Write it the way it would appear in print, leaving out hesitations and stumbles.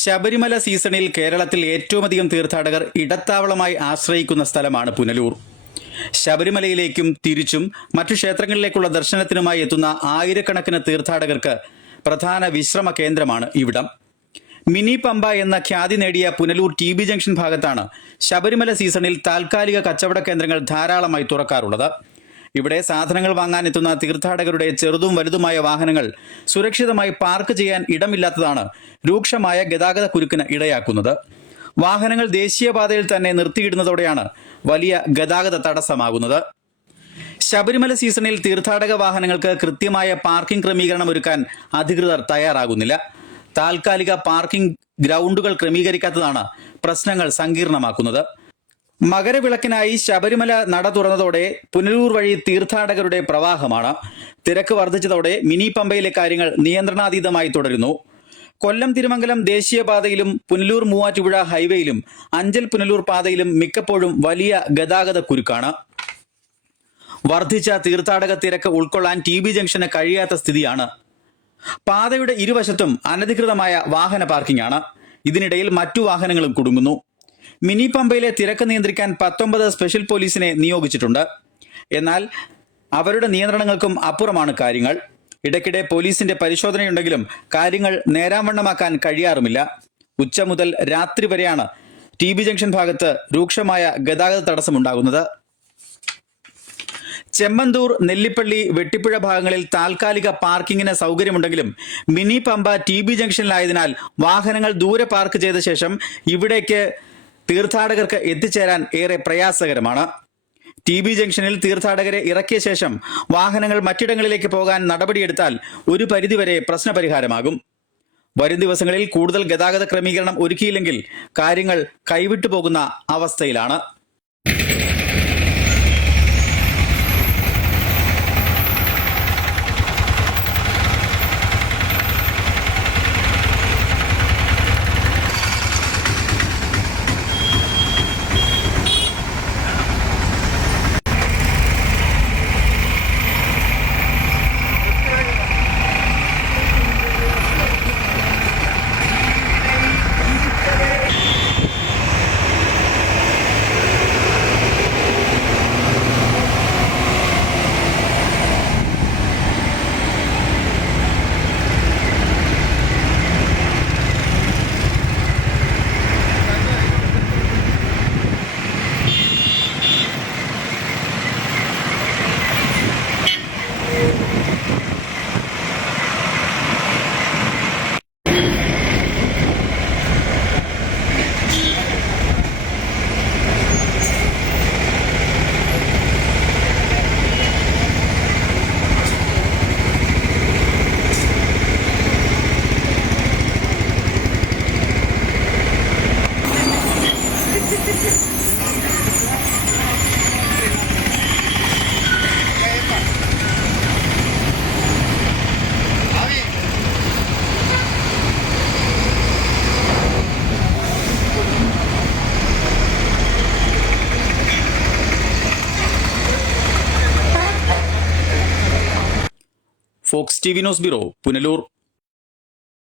ശബരിമല സീസണിൽ കേരളത്തിൽ ഏറ്റവുമധികം തീർത്ഥാടകർ ഇടത്താവളമായി ആശ്രയിക്കുന്ന സ്ഥലമാണ് പുനലൂർ. ശബരിമലയിലേക്കും തിരിച്ചും മറ്റു ക്ഷേത്രങ്ങളിലേക്കുള്ള ദർശനത്തിനുമായി എത്തുന്ന ആയിരക്കണക്കിന് തീർത്ഥാടകർക്ക് പ്രധാന വിശ്രമ കേന്ദ്രമാണ് ഇവിടം. മിനി പമ്പ എന്ന ഖ്യാതി നേടിയ പുനലൂർ TB ജംഗ്ഷൻ ഭാഗത്താണ് ശബരിമല സീസണിൽ താൽക്കാലിക കച്ചവട കേന്ദ്രങ്ങൾ ധാരാളമായി തുറക്കാറുള്ളത്. ഇവിടെ സാധനങ്ങൾ വാങ്ങാനെത്തുന്ന തീർത്ഥാടകരുടെ ചെറുതും വലുതുമായ വാഹനങ്ങൾ സുരക്ഷിതമായി പാർക്ക് ചെയ്യാൻ ഇടമില്ലാത്തതാണ് രൂക്ഷമായ ഗതാഗത കുരുക്കിന് ഇടയാക്കുന്നത്. വാഹനങ്ങൾ ദേശീയപാതയിൽ തന്നെ നിർത്തിയിടുന്നതോടെയാണ് വലിയ ഗതാഗത തടസ്സമാകുന്നത്. ശബരിമല സീസണിൽ തീർത്ഥാടക വാഹനങ്ങൾക്ക് കൃത്യമായ പാർക്കിംഗ് ക്രമീകരണം ഒരുക്കാൻ അധികൃതർ തയ്യാറാകുന്നില്ല. താൽക്കാലിക പാർക്കിംഗ് ഗ്രൗണ്ടുകൾ ക്രമീകരിക്കാത്തതാണ് പ്രശ്നങ്ങൾ സങ്കീർണമാക്കുന്നത്. മകരവിളക്കിനായി ശബരിമല നട തുറന്നതോടെ പുനലൂർ വഴി തീർത്ഥാടകരുടെ പ്രവാഹമാണ്. തിരക്ക് വർദ്ധിച്ചതോടെ മിനി പമ്പയിലെ കാര്യങ്ങൾ നിയന്ത്രണാതീതമായി തുടരുന്നു. കൊല്ലം തിരുമംഗലം ദേശീയപാതയിലും പുനലൂർ മൂവാറ്റുപുഴ ഹൈവേയിലും അഞ്ചൽ പുനലൂർ പാതയിലും മിക്കപ്പോഴും വലിയ ഗതാഗത കുരുക്കാണ്. വർദ്ധിച്ച തീർത്ഥാടക തിരക്ക് ഉൾക്കൊള്ളാൻ TB ജംഗ്ഷന് കഴിയാത്ത സ്ഥിതിയാണ്. പാതയുടെ ഇരുവശത്തും അനധികൃതമായ വാഹന പാർക്കിംഗ് ആണ്. ഇതിനിടയിൽ മറ്റു വാഹനങ്ങളും കുടുങ്ങുന്നു. മിനി പമ്പയിലെ തിരക്ക് നിയന്ത്രിക്കാൻ 19 സ്പെഷ്യൽ പോലീസിനെ നിയോഗിച്ചിട്ടുണ്ട്. എന്നാൽ അവരുടെ നിയന്ത്രണങ്ങൾക്കും അപ്പുറമാണ് കാര്യങ്ങൾ. ഇടയ്ക്കിടെ പോലീസിന്റെ പരിശോധനയുണ്ടെങ്കിലും കാര്യങ്ങൾ നേരാവണ്ണമാക്കാൻ കഴിയാറുമില്ല. ഉച്ച മുതൽ രാത്രി വരെയാണ് TB ജംഗ്ഷൻ ഭാഗത്ത് രൂക്ഷമായ ഗതാഗത തടസ്സമുണ്ടാകുന്നത്. ചെമ്മന്തൂർ, നെല്ലിപ്പള്ളി, വെട്ടിപ്പുഴ ഭാഗങ്ങളിൽ താൽക്കാലിക പാർക്കിങ്ങിന് സൗകര്യമുണ്ടെങ്കിലും മിനി പമ്പ TB ജംഗ്ഷനിലായതിനാൽ വാഹനങ്ങൾ ദൂരെ പാർക്ക് ചെയ്ത ശേഷം ഇവിടേക്ക് തീർത്ഥാടകർക്ക് എത്തിച്ചേരാൻ ഏറെ പ്രയാസകരമാണ്. TB ജംഗ്ഷനിൽ തീർത്ഥാടകരെ ഇറക്കിയ ശേഷം വാഹനങ്ങൾ മറ്റിടങ്ങളിലേക്ക് പോകാൻ നടപടിയെടുത്താൽ ഒരു പരിധിവരെ പ്രശ്നപരിഹാരമാകും. വരും ദിവസങ്ങളിൽ കൂടുതൽ ഗതാഗത ക്രമീകരണം ഒരുക്കിയില്ലെങ്കിൽ കാര്യങ്ങൾ കൈവിട്ടു പോകുന്ന അവസ്ഥയിലാണ്. Fox TV news bureau, Punalur.